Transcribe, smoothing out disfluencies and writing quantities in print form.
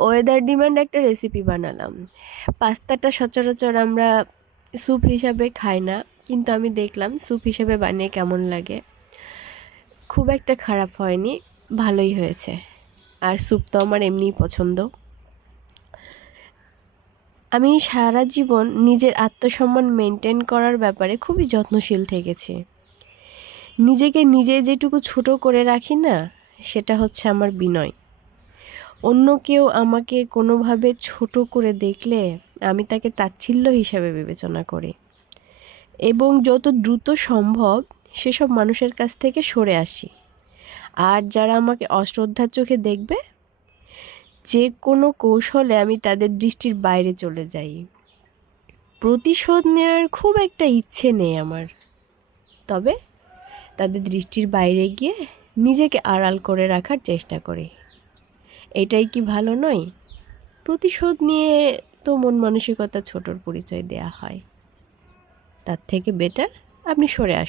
Weather demand একটা recipe বানালাম। পাস্তাটা সচরাচর আমরা স্যুপ হিসাবে খাই না, কিন্তু আমি দেখলাম স্যুপ হিসেবে বানিয়ে কেমন লাগে। খুব একটা খারাপ হয়নি, ভালোই হয়েছে। আর স্যুপ তো আমার এমনিই পছন্দ। আমি সারা জীবন নিজের আত্মসম্মান মেনটেন করার ব্যাপারে খুবই যত্নশীল থেকেছি। নিজেকে নিজে যেটুকু ছোট করে রাখি না, সেটা হচ্ছে আমার বিনয়। অন্য কেউ আমাকে কোনোভাবে ছোট করে দেখলে আমি তাকে তাচ্ছিল্য হিসাবে বিবেচনা করি এবং যত দ্রুত সম্ভব সেসব মানুষের কাছ থেকে সরে আসি। আর যারা আমাকে অশ্রদ্ধার চোখে দেখবে, যে কোনো কৌশলে আমি তাদের দৃষ্টির বাইরে চলে যাই। প্রতিশোধ নেওয়ার খুব একটা ইচ্ছে নেই আমার, তবে তাদের দৃষ্টির বাইরে গিয়ে নিজেকে আড়াল করে রাখার চেষ্টা করি। এটাই কি ভালো নয়? প্রতিশোধ নিয়ে তো মন মানসিকতা ছোটর পরিচয় দেয়া হয়। তার থেকে বেটার আপনি সরে আসুন।